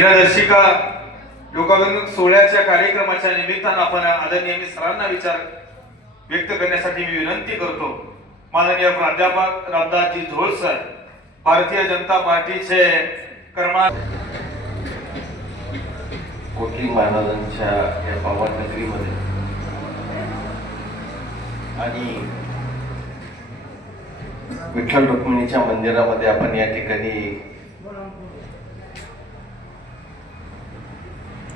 दिनदर्शिका लोकाभिमुख सोहळ्याच्या कार्यक्रमाच्या निमित्तानं आपण आदरणीय सरांना विचार व्यक्त करण्यासाठी मी विनंती करतो। माननीय प्राध्यापक रामदासजी झोळ सर, भारतीय जनता पार्टीचे कोटी महाराजांच्या या पावन नगरीमध्ये आणि विठ्ठल रुक्मिणीच्या मंदिरामध्ये आपण या ठिकाणी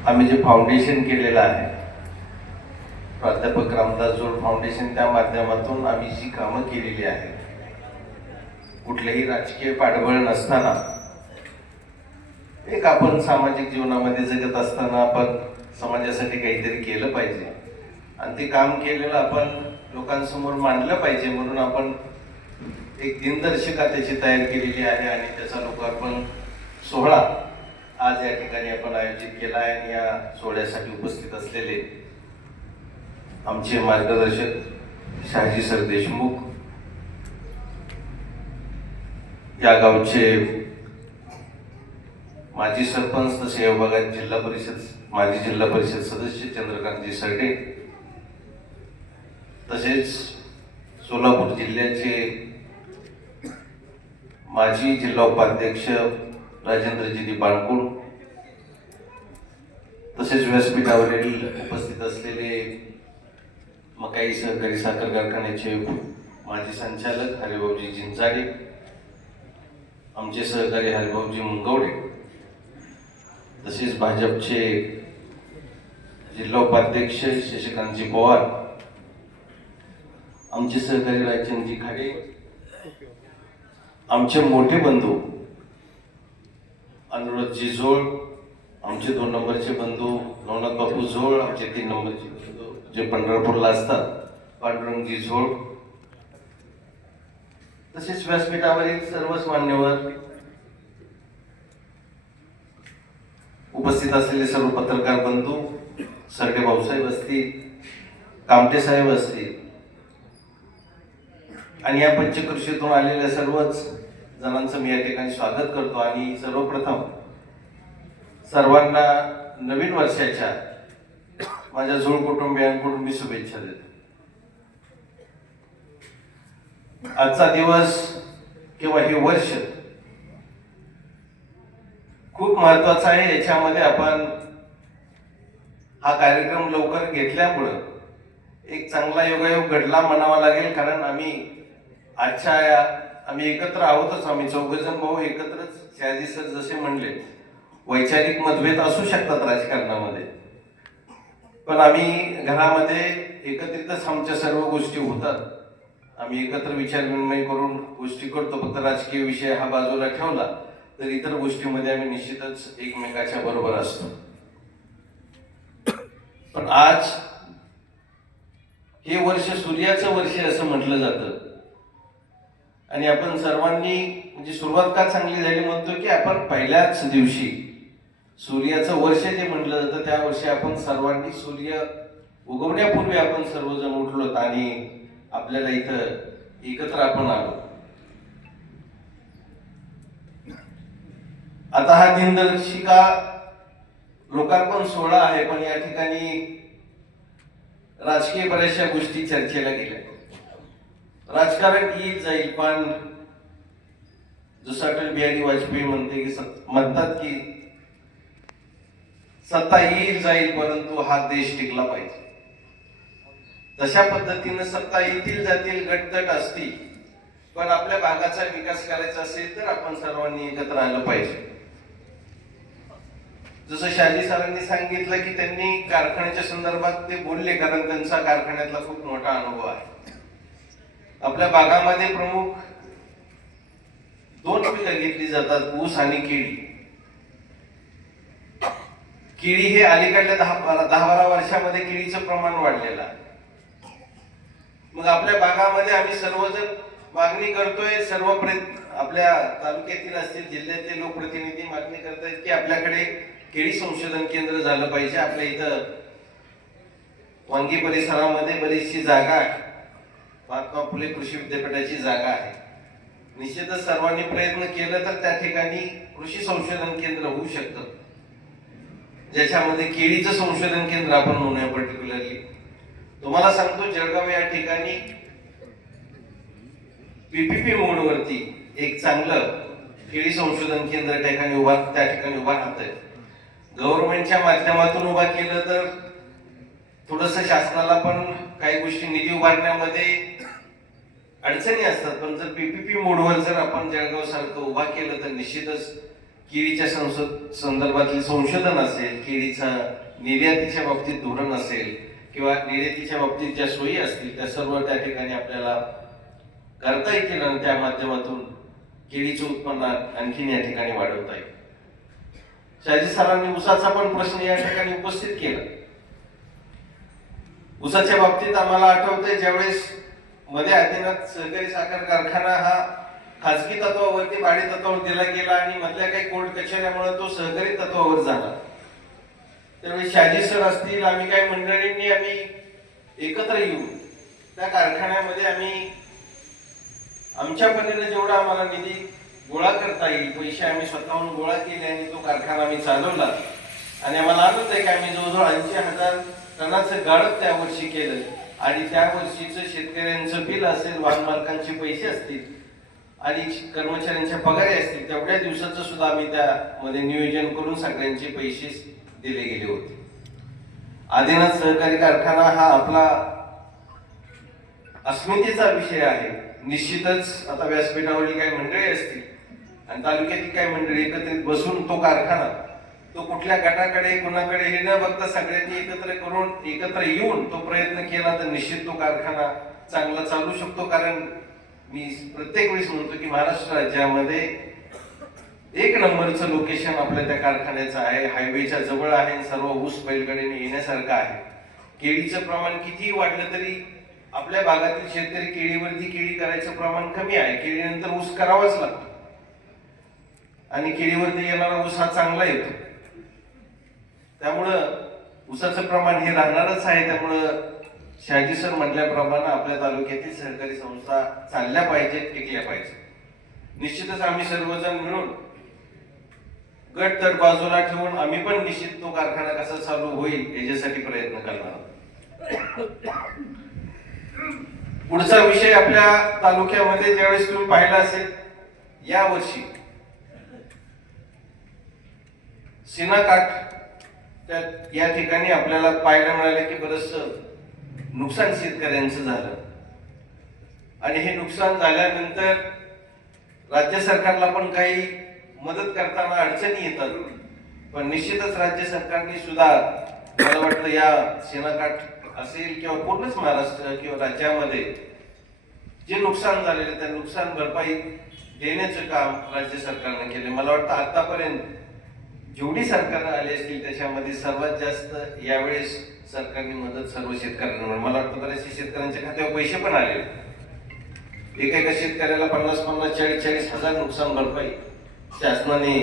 आम्ही जे फाउंडेशन केलेलं आहे, प्राध्यापक रामदास झोळ फाउंडेशन, त्या माध्यमातून आम्ही जी कामं केलेली आहेत, कुठलेही राजकीय पाठबळ नसताना एक आपण सामाजिक जीवनामध्ये जगत असताना आपण समाजासाठी काहीतरी केलं पाहिजे आणि ते काम केलेलं आपण लोकांसमोर मांडलं पाहिजे, म्हणून आपण एक दिनदर्शिका त्याची तयार केलेली आहे आणि त्याचा लोकार्पण सोहळा आज या ठिकाणी आपण आयोजित केला आहे। आणि या सोहळ्यासाठी उपस्थित असलेले आमचे मार्गदर्शक शहाजी सर देशमुख, या गावचे माजी सरपंच तसे या विभागात माजी जिल्हा परिषद सदस्य चंद्रकांतजी सरडे, तसेच सोलापूर जिल्ह्याचे माजी जिल्हा उपाध्यक्ष राजेंद्रजी बाळकुळ, तसेच व्यासपीठावरील उपस्थित असलेले मकाई सहकारी साखर कारखान्याचे माजी संचालक हरिभाऊजी जिंजाडे, आमचे सहकारी हरिभाऊजी मुंगवडे, तसेच भाजपचे जिल्हा उपाध्यक्ष शशिकांतजी पवार, आमचे सहकारी राजचंदजी खाडे, आमचे मोठे बंधू अनुरोधजी झोळ, आमचे 2 नंबरचे बंधू नवनाथ बापू झोळ, आमचे 3 नंबरचे बंधू जे पंढरपूरला असतात पांडुरंगजी झोळ, तसेच व्यासपीठावरील सर्वच मान्यवर, उपस्थित असलेले सर्व पत्रकार बंधू, सरडे भाऊसाहेब असतील, कामटे साहेब असतील आणि या पंचकृषीतून आलेल्या सर्वच जणांचं मी या ठिकाणी स्वागत करतो। आणि सर्वप्रथम सर्वांना नवीन वर्षाच्या माझ्या झोळ कुटुंबियांकडून मी शुभेच्छा देतो। आजचा दिवस किंवा हे वर्ष खूप महत्वाचा आहे। याच्यामध्ये आपण हा कार्यक्रम लवकर घेतल्यामुळं एक चांगला योगायोग घडला म्हणावा लागेल, कारण आम्ही एकत्र आहोतच, आम्ही 4 जण भाऊ एकत्रच। शहाजी सर जसे म्हणले, वैचारिक मतभेद असू शकतात राजकारणामध्ये, पण आम्ही घरामध्ये एकत्रितच आमच्या सर्व गोष्टी होतात, आम्ही एकत्र विचारविनिमय करून गोष्टी करतो। फक्त राजकीय विषय हा बाजूला ठेवला तर इतर गोष्टीमध्ये आम्ही निश्चितच एकमेकाच्या बरोबर असतो। पण आज हे वर्ष सूर्याचं वर्ष असं म्हटलं जातं आणि आपण सर्वांनी म्हणजे सुरुवात का चांगली झाली म्हणतो की आपण पहिल्याच दिवशी सूर्याचं वर्ष जे म्हटलं जातं त्या वर्षी आपण सर्वांनी सूर्य उगवण्यापूर्वी आपण सर्वजण उठलोत आणि आपल्याला इथं एकत्र आपण आलो। आता हा दिनदर्शिका लोकार्पण सोहळा आहे, पण या ठिकाणी राजकीय बऱ्याचशा गोष्टी चर्चेला गेल्या। राजकारण येत जाईल, पण जसं अटल बिहारी वाजपेयी म्हणतात की सत्ता येईल जाईल परंतु हा देश टिकला पाहिजे, तशा पद्धतीनं सत्ता येतील जातील गटतट असतील, पण आपल्या भागाचा विकास करायचा असेल तर आपण सर्वांनी एकत्र आलं पाहिजे। जसं शहाजी सरांनी सांगितलं की त्यांनी कारखान्याच्या संदर्भात ते बोलले, कारण त्यांचा कारखान्यातला खूप मोठा अनुभव आहे। आपल्या भागामध्ये प्रमुख 2 पिकं घेतली जातात, ऊस आणि केळी। केळी हे अलीकडल्या 10-12 वर्षामध्ये केळीचं प्रमाण वाढलेलं आहे। मग आपल्या भागामध्ये आम्ही सर्वजण मागणी करतोय, आपल्या तालुक्यातील असतील जिल्ह्यातले लोकप्रतिनिधी मागणी करतायत की आपल्याकडे केळी संशोधन केंद्र झालं पाहिजे। आपल्या इथं वांगी परिसरामध्ये बरीचशी जागा आहे, महात्मा फुले कृषी विद्यापीठाची जागा आहे। निश्चितच सर्वांनी प्रयत्न केला तर त्या ठिकाणी कृषी संशोधन केंद्र होऊ शकतं। ज्याच्यामध्ये केळीचं संशोधन केंद्र आपण म्हणूया पर्टिक्युलरली. तुम्हाला सांगतो जळगाव या ठिकाणी पीपीपी मोडवरती एक चांगलं केळी संशोधन केंद्र त्या ठिकाणी उभा राहतंय. गव्हर्नमेंटच्या माध्यमातून उभा केलं तर थोडस शासनाला पण काही गोष्टी निधी उभारण्यामध्ये अडचणी असतात, पण जर पीपीपी मोडवर जर आपण जळगाव सारखं उभा केलं तर निश्चितच केळीच्या संदर्भातले संशोधन असेल, केळीचा निर्यातीच्या बाबतीत धोरण असेल किंवा निर्यातीच्या बाबतीत ज्या सोयी असतील त्या सर्व त्या ठिकाणी आपल्याला करता येतील आणि त्या माध्यमातून केळीचं उत्पन्न आणखीन या ठिकाणी वाढवता येईल. शहाजी सरांनी ऊसाचा पण प्रश्न या ठिकाणी उपस्थित केला. ऊसाच्या बाबतीत आम्हाला आठवतंय ज्यावेळेस मध्ये आदिनाथ सहकारी साखर कारखाना हा खाजगी तत्वावरती भाडे तत्वावर दिला गेला आणि मधल्या काही कोर्ट कचेऱ्यामुळे तो सहकारी तत्वावर झाला. त्यावेळी शहाजी सर असतील, आम्ही काही मंडळींनी आम्ही एकत्र येऊन त्या कारखान्यामध्ये आम्ही आमच्या पद्धतीने जेवढा आम्हाला निधी गोळा करता येईल पैसे आम्ही स्वतःहून गोळा केले आणि तो कारखाना आम्ही चालवला. आणि आम्हाला आनंद आहे की आम्ही जवळजवळ 80,000 टनाचं गाळप त्या वर्षी केलं आणि त्या वर्षीचं शेतकऱ्यांचं बिल असेल, वाहन मालकांचे पैसे असतील आणि कर्मचाऱ्यांच्या पगारी असतील, तेवढ्या दिवसाचं सुद्धा आम्ही त्यामध्ये नियोजन करून सगळ्यांचे पैसे दिले गेले होते. आदिनाथ सहकारी कारखाना हा आपला अस्मितेचा विषय आहे. निश्चितच आता व्यासपीठावरील काही मंडळी असतील आणि तालुक्यातील काही मंडळी एकत्रित बसून तो कारखाना तो कुठल्या गटाकडे कुणाकडे हे न बघता सगळ्यांनी एकत्र येऊन तो प्रयत्न केला तर निश्चित तो कारखाना चांगला चालू शकतो. कारण मी प्रत्येक वेळेस म्हणतो की महाराष्ट्र राज्यामध्ये एक नंबरचं लोकेशन आपल्या त्या कारखान्याचं आहे. हायवेच्या जवळ आहे, सर्व ऊस बैलगाडीने येण्यासारखं आहे. केळीचं प्रमाण कितीही वाढलं तरी आपल्या भागातील शेतकरी केळी करायचं प्रमाण कमी आहे. केळीनंतर ऊस करावाच लागतो आणि केळीवरती येणारा ऊस हा चांगला येतो. त्यामुळं ऊसाचं प्रमाण हे राहणारच आहे. त्यामुळं शहाजी सर म्हटल्याप्रमाणे आपल्या तालुक्यातील सहकारी संस्था चालल्या पाहिजेत, टिकल्या पाहिजेत. निश्चितच आम्ही सर्वजण मिळून गट तर बाजूला ठेवून आम्ही पण निश्चित तो कारखाना कसा चालू होईल याच्यासाठी प्रयत्न करणार. पुढचा विषय आपल्या तालुक्यामध्ये ज्यावेळेस तुम्ही पाहिला असेल, या वर्षी सीनाकाठ या ठिकाणी आपल्याला पाहायला मिळालं की बरंचसं नुकसान शेतकऱ्यांचं झालं आणि हे नुकसान झाल्यानंतर राज्य सरकारला पण काही मदत करताना अडचणी येतात. पण निश्चितच राज्य सरकारने सुद्धा मला वाटतं या सीनाकाठ असेल किंवा पूर्णच महाराष्ट्र किंवा राज्यामध्ये जे नुकसान झालेले त्या नुकसान भरपाई देण्याचं काम राज्य सरकारने केले. मला वाटतं आतापर्यंत जेवढी सरकारनं आली असतील त्याच्यामध्ये सर्वात जास्त यावेळेस सरकारने मदत सर्व शेतकऱ्यांना, मला वाटतं बऱ्याचशा शेतकऱ्यांच्या खात्यावर पैसे पण आले. एका शेतकऱ्याला 50-50, 40-40 हजार नुकसान भरपाई शासनाने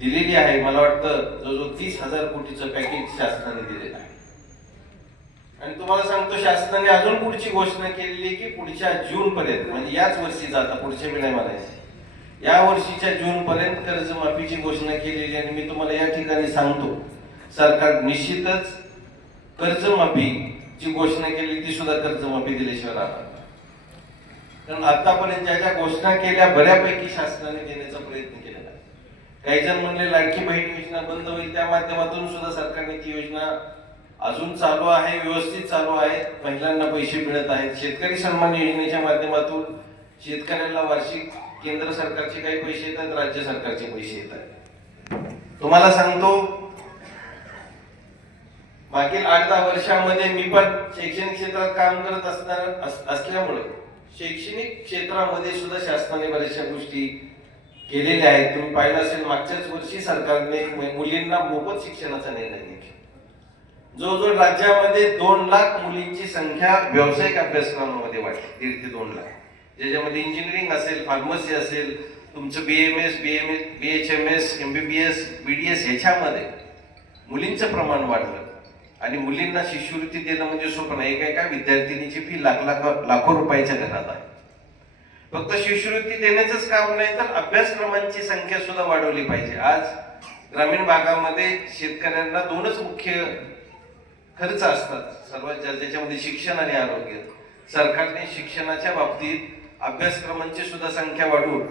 दिलेली आहे. मला वाटतं जवळजवळ 30,000 कोटीचं पॅकेज शासनाने दिलेलं आहे. आणि तुम्हाला सांगतो शासनाने अजून पुढची घोषणा केलेली की पुढच्या जून पर्यंत, म्हणजे याच वर्षी जाता पुढच्या वेळी म्हणायचं, या वर्षीच्या जून पर्यंत कर्जमाफीची घोषणा केलेली. आणि मी तुम्हाला या ठिकाणी सांगतो सरकार निश्चितच कर्जमाफीची घोषणा केली ती सुद्धा कर्जमाफी दिल्याशिवाय राहणार. कारण आतापर्यंत ज्या घोषणा केल्या बऱ्यापैकी शासनाने देण्याचा प्रयत्न केलेला आहे. काही जण म्हणले लाडकी बहीण योजना बंद होईल, त्या माध्यमातून सुद्धा सरकारने ती योजना अजून चालू आहे, व्यवस्थित चालू आहे. महिलांना पैसे मिळत आहेत. शेतकरी सन्मान योजनेच्या माध्यमातून शेतकऱ्यांना वार्षिक केंद्र सरकारचे काही पैसे येतात, राज्य सरकारचे पैसे येतात. तुम्हाला सांगतो मागील 8-10 वर्षांमध्ये मी पण शैक्षणिक क्षेत्रात काम करत असल्यामुळे शैक्षणिक क्षेत्रामध्ये सुद्धा शासनाने बऱ्याचशा गोष्टी केलेल्या आहेत. तुम्ही पाहिलं असेल मागच्याच वर्षी सरकारने मुलींना मोफत शिक्षणाचा निर्णय घेतला. जवळजवळ राज्यामध्ये 2 लाख मुलींची संख्या व्यावसायिक अभ्यासक्रमामध्ये वाढली, 1.5 ते 2 लाख. ज्याच्यामध्ये इंजिनिअरिंग असेल, फार्मसी असेल, तुमचं BMS, BHMS, MBBS, BDS ह्याच्यामध्ये मुलींचं प्रमाण वाढलं. आणि मुलींना शिष्यवृत्ती देणं म्हणजे सोपं नाही. एका विद्यार्थिनीची फी लाखो रुपयाच्या घरात आहे. फक्त शिष्यवृत्ती देण्याचंच काम नाही तर अभ्यासक्रमांची संख्या सुद्धा वाढवली पाहिजे. आज ग्रामीण भागामध्ये शेतकऱ्यांना दोनच मुख्य खर्च असतात सर्वात जास्त, ज्याच्यामध्ये शिक्षण आणि आरोग्य. सरकारने शिक्षणाच्या बाबतीत अभ्यासक्रमांची सुद्धा संख्या वाढवून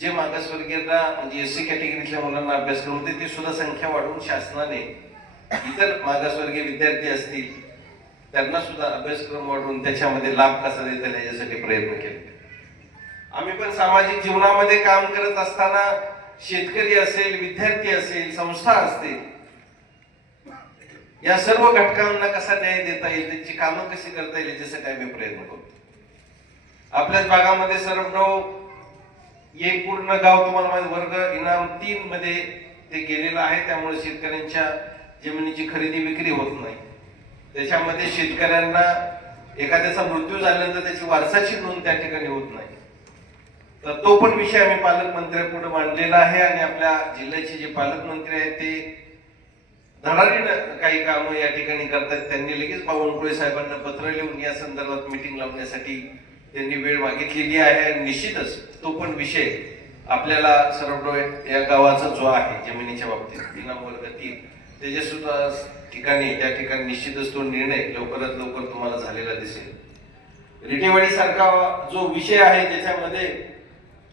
जे मागासवर्गीयांना म्हणजे एससी कॅटेगरीतल्या मुलांना अभ्यासक्रम होते ते सुद्धा संख्या वाढवून शासनाने इतर मागासवर्गीय विद्यार्थी असतील त्यांना सुद्धा अभ्यासक्रम वाढवून त्याच्यामध्ये लाभ कसा देता येईल याच्यासाठी प्रयत्न केले. आम्ही पण सामाजिक जीवनामध्ये काम करत असताना शेतकरी असेल, विद्यार्थी असेल, संस्था असतील, या सर्व घटकांना कसा न्याय देता येईल, त्यांची कामं कशी करता येईल याच्यासाठी आम्ही प्रयत्न करतो. आपल्याच भागामध्ये सरपगाव एक पूर्ण गाव तुम्हाला माहिती वर्ग इनाम 3 मध्ये ते गेलेलं आहे. त्यामुळे शेतकऱ्यांच्या जमिनीची खरेदी विक्री होत नाही. त्याच्यामध्ये शेतकऱ्यांना एखाद्याचा मृत्यू झाल्यानंतर त्याची वारसाची नोंद त्या ठिकाणी होत नाही. तर तो पण विषय आम्ही पालकमंत्र्यांपुढे मांडलेला आहे आणि आपल्या जिल्ह्याचे जे पालकमंत्री आहेत ते धडाडीनं काही कामं या ठिकाणी करतात. त्यांनी लगेच बावनकुळे साहेबांना पत्र लिहून या संदर्भात मीटिंग लावण्यासाठी त्यांनी वेळ मागितलेली आहे. निश्चितच तो पण विषय आपल्याला सरपगाव या गावाचा जो आहे जमिनीच्या बाबतीत इनाम वर्ग 3 त्याच्या सुद्धा ठिकाणी त्या ठिकाणी निश्चितच तो निर्णय लवकरात लवकर तुम्हाला झालेला दिसेल. रिटेवाडी सारखा जो विषय आहे ज्याच्यामध्ये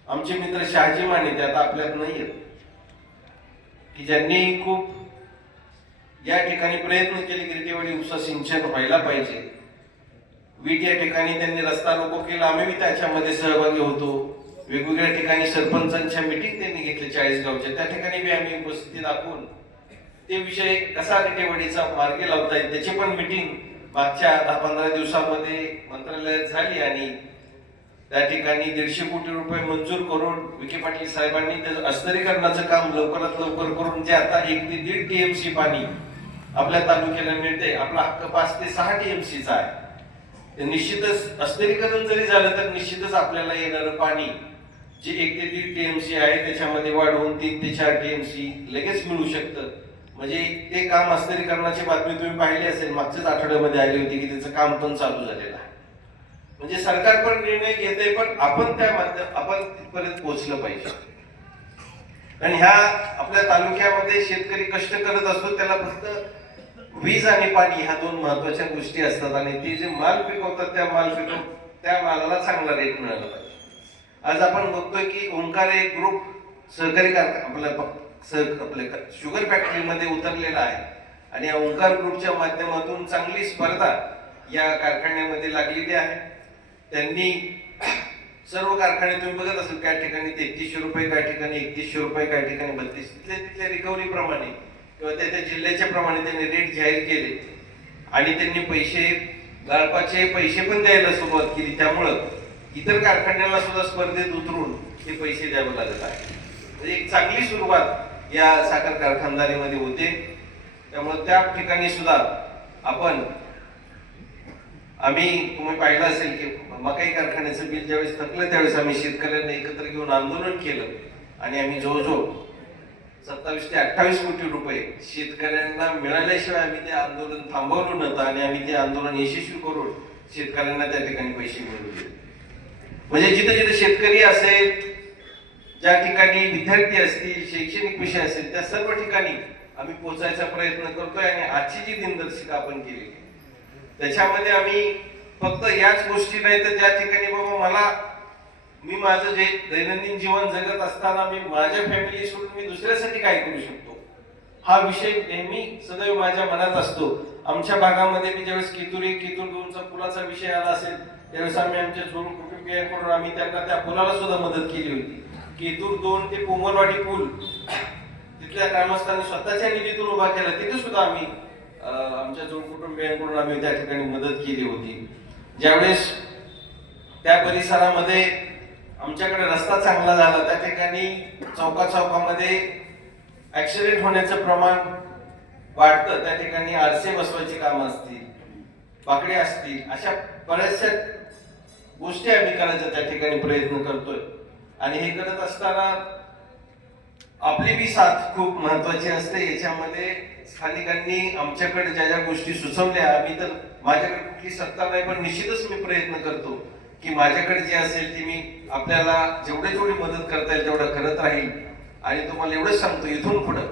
आमचे मित्र शहाजी माने ते आता आपल्यात नाहीये की ज्यांनी खूप या ठिकाणी प्रयत्न केले की रिटेवाडी उपसा सिंचन व्हायला पाहिजे. वीट या ठिकाणी त्यांनी रस्ता रोको केला, आम्ही त्याच्यामध्ये सहभागी होतो. वेगवेगळ्या ठिकाणी सरपंचांच्या मीटिंग त्यांनी घेतल्या 40 गावच्या, त्या ठिकाणी बी आम्ही उपस्थिती दाखवून ते विषय कसा रिटेवाडीचा मार्गी लावता येईल त्याची पण मीटिंग मागच्या 10-15 दिवसामध्ये मंत्रालयात झाली आणि त्या ठिकाणी 150 कोटी रुपये मंजूर करून विखे पाटील साहेबांनी त्याचं अस्तरीकरणाचं काम लवकरात लवकर करून जे आता 1 ते 1.5 TMC पाणी आपल्या तालुक्याला मिळते, आपला हक्क 5 ते 6 TMCचा आहे. ते निश्चितच अस्तरीकरण जरी झालं तर निश्चितच आपल्याला येणारं पाणी जे 1 ते 1.5 TMC आहे त्याच्यामध्ये वाढवून 3 ते 4 TMC लगेच मिळू शकतं. म्हणजे ते काम अस्तरीकरणाची बातमी तुम्ही पाहिली असेल, मागच्याच आठवड्यामध्ये आली होती की त्याचं काम पण चालू झालेलं आहे. म्हणजे सरकार पण निर्णय घेते पण आपण आपण तिथपर्यंत पोहोचलं पाहिजे. आणि ह्या आपल्या तालुक्यामध्ये शेतकरी कष्ट करत असतो, त्याला फक्त वीज आणि पाणी ह्या 2 महत्वाच्या गोष्टी असतात आणि ते जे माल पिकवतात त्या मालाला चांगला रेट मिळाला पाहिजे. आज आपण बघतोय की ओंकार एक ग्रुप सहकारी आपल्या शुगर फॅक्टरीमध्ये उतरलेला आहे आणि या ओंकार ग्रुपच्या माध्यमातून चांगली स्पर्धा या कारखान्यामध्ये लागलेली आहे. त्यांनी सर्व कारखाने तुम्ही बघत असाल, काही ठिकाणी 3300 रुपये, काही ठिकाणी 3100 रुपये, काही ठिकाणी 3200, तिथल्या रिकव्हरी प्रमाणे किंवा त्या जिल्ह्याच्या प्रमाणे त्यांनी रेट जाहीर केले आणि त्यांनी पैसे गाळपाचे पैसे पण द्यायला सुरुवात केली. त्यामुळं इतर कारखान्याला सुद्धा स्पर्धेत उतरून ते पैसे द्यावे लागत आहे. म्हणजे एक चांगली सुरुवात या साखर कारखानदारीमध्ये होते. त्यामुळे त्या ठिकाणी सुद्धा तुम्ही पाहिलं असेल की मकाई कारखान्याचं बिल ज्यावेळेस थकलं त्यावेळेस आम्ही शेतकऱ्यांना एकत्र घेऊन आंदोलन केलं आणि आम्ही जवळजवळ 27 ते 28 कोटी रुपये शेतकऱ्यांना मिळाल्याशिवाय आम्ही ते आंदोलन थांबवलं नव्हतं आणि आम्ही ते आंदोलन यशस्वी करून शेतकऱ्यांना त्या ठिकाणी पैसे मिळवून दिले. म्हणजे जिथे जिथे शेतकरी असेल, ज्या ठिकाणी विद्यार्थी असतील, शैक्षणिक विषय असेल, त्या सर्व ठिकाणी आम्ही पोहोचायचा प्रयत्न करतोय. आणि आजची जी दिनदर्शिका आपण केली त्याच्यामध्ये आम्ही फक्त याच गोष्टी नाही तर ज्या ठिकाणी बाबा मी माझं जे दैनंदिन जीवन जगत असताना मी माझ्या फॅमिली सोडून मी दुसऱ्यासाठी काय करू शकतो हा विषय नेहमी सदैव माझ्या मनात असतो. आमच्या भागामध्ये मी ज्यावेळेस कितूर 2चा पुलाचा विषय आला असेल त्यावेळेस आम्ही आमच्या जोड कुटुंबियांकडून आम्ही त्यांना त्या पुलाला सुद्धा मदत केली होती. कितूर 2 ते पोमरवाडी पूल तिथल्या ग्रामस्थांनी स्वतःच्या निधीतून उभा केला, तिथे सुद्धा आम्ही आमच्या जोड कुटुंबियांकडून आम्ही त्या ठिकाणी मदत केली होती. ज्यावेळेस त्या परिसरामध्ये आमच्याकडे रस्ता चांगला झाला त्या ठिकाणी चौकामध्ये ऍक्सिडेंट होण्याचं प्रमाण वाढतं, त्या ठिकाणी आरसे बसवायची कामं असतील, बाकडे असतील, अशा बऱ्याचशा गोष्टी आम्ही करायचा त्या ठिकाणी प्रयत्न करतोय. आणि हे करत असताना आपली बी साथ खूप महत्वाची असते. याच्यामध्ये स्थानिकांनी आमच्याकडे ज्या ज्या गोष्टी सुचवल्या, आम्ही तर माझ्याकडे कुठली सत्ता नाही पण निश्चितच मी प्रयत्न करतो की माझ्याकडे जे असेल ते मी आपल्याला जेवढी मदत करता येईल तेवढं करत राहील. आणि तुम्हाला एवढंच सांगतो, इथून पुढं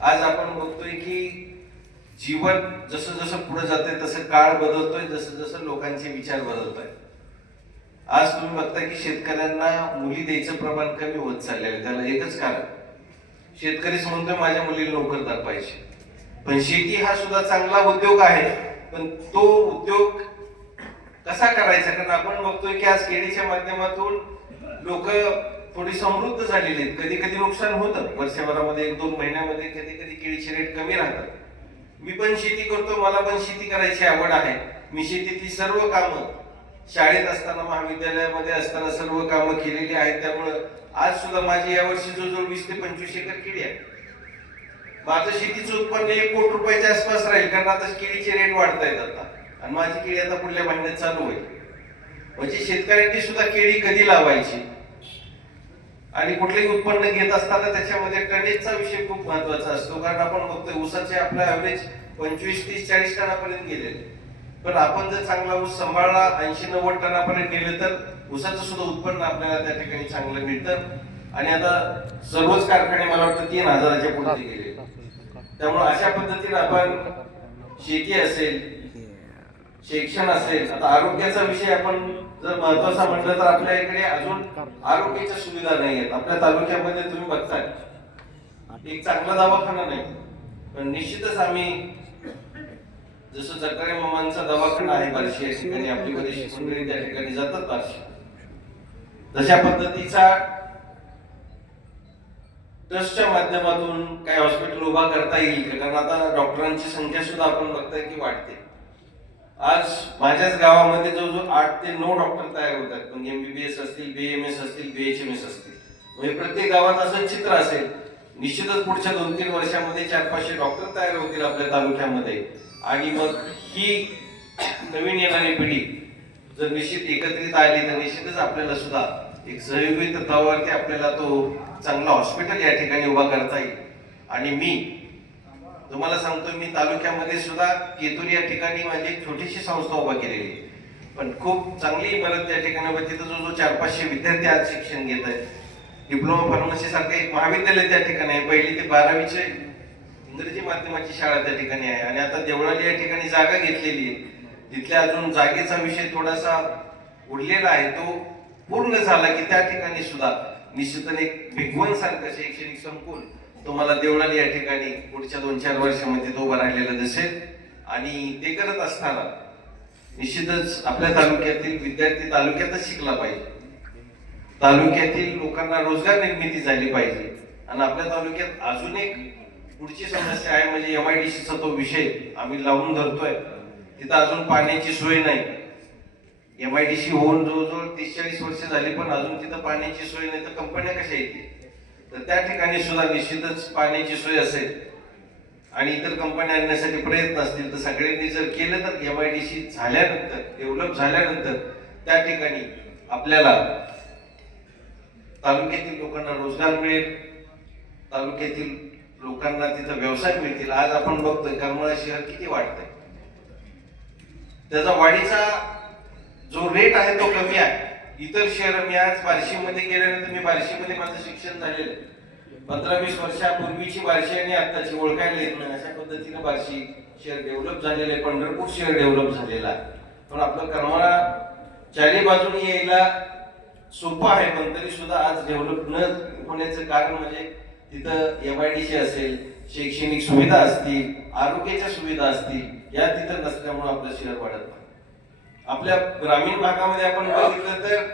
आज आपण बघतोय की जीवन जसं जसं पुढे जातंय तसं काळ बदलतोय, जसं जसं लोकांचे विचार बदलतोय. आज तुम्ही बघताय की शेतकऱ्यांना मुली द्यायचं प्रमाण कमी होत चाललेलं आहे. त्याला एकच कारण, शेतकरीच म्हणतोय माझ्या मुलीला नोकरदार पाहिजे. पण शेती हा सुद्धा चांगला उद्योग आहे, पण तो उद्योग कसा करायचा? कारण आपण बघतोय की आज केळीच्या माध्यमातून लोक थोडी समृद्ध झालेली आहेत. कधी कधी नुकसान होतं वर्षभरामध्ये, 1-2 महिन्यामध्ये कधी कधी केळीचे रेट कमी राहतात. मी पण शेती करतो, मला पण शेती करायची आवड आहे. मी शेतीतली सर्व कामं शाळेत असताना, महाविद्यालयामध्ये असताना सर्व कामं केलेली आहेत. त्यामुळं आज सुद्धा माझी यावर्षी जवळजवळ 20 ते 25 एकर केळी आहे. माझं शेतीचं उत्पन्न 1 कोटी रुपयाच्या आसपास राहील, कारण आता केळीचे रेट वाढत आहेत आता, आणि माझी केळी आता पुढल्या महिन्यात चालू होईल. म्हणजे शेतकऱ्यांनी सुद्धा केळी कधी लावायची आणि कुठलेही उत्पन्न घेत असताना त्याच्यामध्ये टनेजचा विषय खूप महत्वाचा असतो. कारण आपण बघतोय ऊसाचे आपला ऍव्हरेज 25, 30, 40 टनापर्यंत गेलेले, पण आपण जर चांगला ऊस सांभाळला 80-90 टनापर्यंत गेले तर ऊसाचं सुद्धा उत्पन्न आपल्याला त्या ठिकाणी चांगलं मिळतं. आणि आता सर्वच कारखाने मला वाटतं 3000च्या पुढे गेले. त्यामुळे अशा पद्धतीने आपण शेती असेल, शिक्षण असेल, आता आरोग्याचा विषय आपण जर महत्वाचा म्हटलं तर आपल्या इकडे अजून आरोग्याच्या सुविधा नाही आहेत. आपल्या तालुक्यामध्ये तुम्ही बघताय एक चांगला दवाखाना नाही, पण निश्चितच आम्ही जसं जकारे मामांचा दवाखाना आहे बार्शी या ठिकाणी, आपली बरीचशी मंडळी त्या ठिकाणी जातात बार्शी, तशा पद्धतीचा ट्रस्टच्या माध्यमातून काही हॉस्पिटल उभा करता येईल का? कारण आता डॉक्टरांची संख्या सुद्धा आपण बघताय की वाढते. आज माझ्याच गावामध्ये जवळजवळ 8 ते 9 डॉक्टर तयार होतात, पण MBBS असतील, BMS असतील, BHMS असतील. म्हणजे प्रत्येक गावात असं चित्र असेल. निश्चितच पुढच्या 2-3 वर्षामध्ये 400-500 डॉक्टर तयार होतील आपल्या तालुक्यामध्ये. आणि मग ही नवीन येणारी पिढी जर निश्चित एकत्रित आली तर निश्चितच आपल्याला सुद्धा एक सहयोगी तत्वावरती आपल्याला तो चांगला हॉस्पिटल या ठिकाणी उभा करता येईल. आणि मी तुम्हाला सांगतो, मी तालुक्यामध्ये सुद्धा केतुरी या ठिकाणी माझी एक छोटीशी संस्था उभा केलेली, पण खूप चांगली इमारत त्या ठिकाणी उभा. तिथं जो 400-500 विद्यार्थी आज शिक्षण घेत आहेत. डिप्लोमा फार्मसी सारखं एक महाविद्यालय त्या ठिकाणी आहे. 1ली ते 12वीचे इंग्रजी माध्यमाची शाळा त्या ठिकाणी आहे. आणि आता देवळाली या ठिकाणी जागा घेतलेली आहे. तिथल्या अजून जागेचा विषय थोडासा उरलेला आहे, तो पूर्ण झाला की त्या ठिकाणी सुद्धा निश्चितपणे एक भिगवण सारखं शैक्षणिक संकुल तुम्हाला देवळाली या ठिकाणी पुढच्या 2-4 वर्षामध्ये तो उभा राहिलेला दिसेल. आणि ते करत असताना निश्चितच आपल्या तालुक्यातील विद्यार्थी तालुक्यातच शिकला पाहिजे, तालुक्यातील लोकांना रोजगार निर्मिती झाली पाहिजे. आणि आपल्या तालुक्यात अजून एक पुढची समस्या आहे, म्हणजे MIDCचा तो विषय आम्ही लावून धरतोय. तिथं अजून पाण्याची सोय नाही. MIDC होऊन जवळजवळ 30-40 वर्ष झाली, पण अजून तिथं पाण्याची सोय नाही, तर कंपन्या कशा येतील? तर त्या ठिकाणी सुद्धा निश्चितच पाण्याची सोय असेल आणि इतर कंपन्या आणण्यासाठी प्रयत्न असतील तर सगळ्यांनी जर केलं तर MIDC झाल्यानंतर, डेव्हलप झाल्यानंतर त्या ठिकाणी आपल्याला तालुक्यातील लोकांना रोजगार मिळेल, तालुक्यातील लोकांना तिथं व्यवसाय मिळतील. आज आपण बघतोय करमाळा शहर किती वाढतंय, त्याचा वाढीचा जो रेट आहे तो कमी आहे. इतर शहर, मी आज बार्शीमध्ये गेल्यानंतर, मी बार्शीमध्ये माझं शिक्षण झालेलं आहे. 15-20 वर्षापूर्वीची बार्शी आणि आत्ताची ओळखायला येत नाही, अशा पद्धतीने बार्शी शहर डेव्हलप झालेलं आहे. पंढरपूर शहर डेव्हलप झालेलं आहे. पण आपलं करमाळा चारी बाजूने यायला सोपं आहे, पण तरी सुद्धा आज डेव्हलप न होण्याचं कारण म्हणजे तिथं MIDC असेल, शैक्षणिक सुविधा असतील, आरोग्याच्या सुविधा असतील, या तिथं नसल्यामुळे आपलं शहर वाढत नाही. आपल्या ग्रामीण भागामध्ये आपण बघितलं तर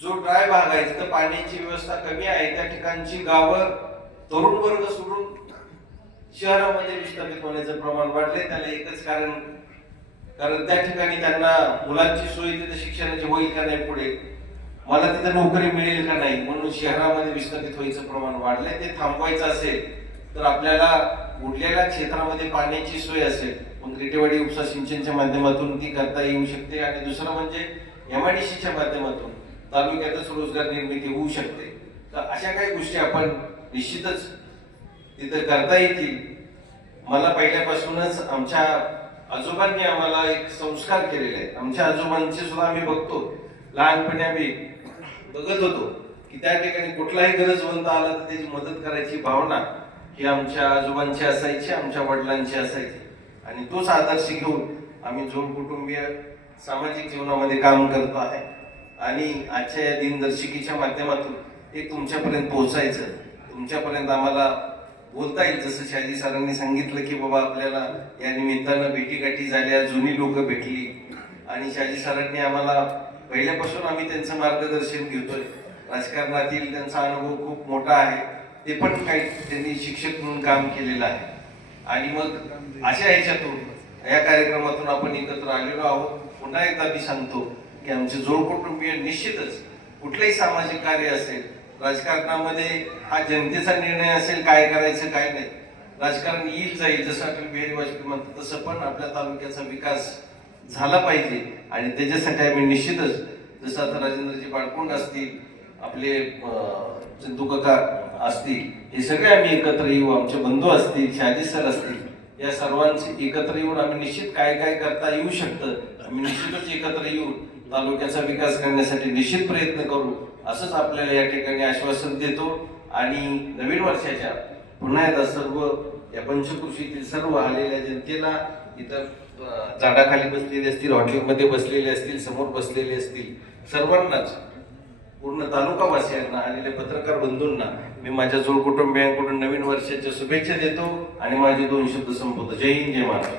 जो ड्राय भाग आहे, तिथं पाण्याची व्यवस्था कमी आहे, त्या ठिकाणची गावं तरुण वर्ग सोडून शहरामध्ये विस्थापित होण्याचं प्रमाण वाढले. त्याला एकच कारण त्या ठिकाणी त्यांना मुलांची सोय तिथे शिक्षणाची होईल का नाही, पुढे मला तिथे नोकरी मिळेल का नाही, म्हणून शहरामध्ये विस्थापित व्हायचं प्रमाण वाढलंय. ते थांबवायचं असेल तर आपल्याला उरलेल्या क्षेत्रामध्ये पाण्याची सोय असेल, मग रेटेवाडी उपसा सिंचनच्या माध्यमातून ती करता येऊ शकते. आणि दुसरं म्हणजे MIDCच्या माध्यमातून तालुक्यातच रोजगार निर्मिती होऊ शकते. तर अशा काही गोष्टी आपण निश्चितच तिथं करता येतील. मला पहिल्यापासूनच आमच्या आजोबांनी आम्हाला एक संस्कार केलेले आहेत. आमच्या आजोबांचे सुद्धा आम्ही बघतो, लहानपणी आम्ही बघत होतो की त्या ठिकाणी कुठलाही गरजवंत आला तर त्याची मदत करायची भावना ही आमच्या आजोबांची असायची, आमच्या वडिलांची असायची. आणि तोच आदर्श घेऊन आम्ही जोड कुटुंबीय सामाजिक जीवनामध्ये काम करतो आहे. आणि आजच्या या दिनदर्शिकेच्या माध्यमातून एक तुमच्यापर्यंत पोहोचायचं, तुमच्यापर्यंत आम्हाला बोलता येईल. जसं शहाजी सरांनी सांगितलं की बाबा आपल्याला या निमित्तानं भेटीगाठी झाल्या, जुनी लोक भेटली. आणि शहाजी सरांनी आम्हाला पहिल्यापासून आम्ही त्यांचं मार्गदर्शन घेतोय. राजकारणातील त्यांचा अनुभव खूप मोठा आहे. ते पण काही त्यांनी शिक्षक म्हणून काम केलेलं आहे. आणि मग अशा ह्याच्यातून या कार्यक्रमातून आपण एकत्र आलेलो आहोत. पुन्हा एकदा मी सांगतो की आमचे जोड कुटुंबीय निश्चितच कुठलंही सामाजिक कार्य असेल, राजकारणामध्ये हा जनतेचा निर्णय असेल काय करायचं काय नाही. राजकारण येईल जाईल, जसं अटल बिहारी वाजपेयी म्हणतात तसं पण आपल्या तालुक्याचा विकास झाला पाहिजे. आणि त्याच्यासाठी आम्ही निश्चितच, जसं आता राजेंद्रजी बाळकुंड असतील, आपले चंदू काका असतील, हे सगळे आम्ही एकत्र येऊ. आमचे बंधू असतील, शहाजी सर असतील, या सर्वांचे एकत्र येऊन आम्ही निश्चित काय काय करता येऊ शकतं, आम्ही निश्चितच एकत्र येऊन तालुक्याचा विकास करण्यासाठी निश्चित प्रयत्न करू, असंच आपल्याला या ठिकाणी आश्वासन देतो. आणि नवीन वर्षाच्या पुन्हा एकदा सर्व या पंचकृषीतील सर्व आलेल्या जनतेला, इथं झाडाखाली बसलेले असतील, हॉटेलमध्ये बसलेले असतील, समोर बसलेले असतील, सर्वांनाच, पूर्ण तालुकावासियांना, आलेल्या पत्रकार बंधूंना मी माझ्या जोड कुटुंबियांकडून नवीन वर्षाच्या शुभेच्छा देतो आणि माझे 2 शब्द संपवतो. जय हिंद, जय महाराष्ट्र.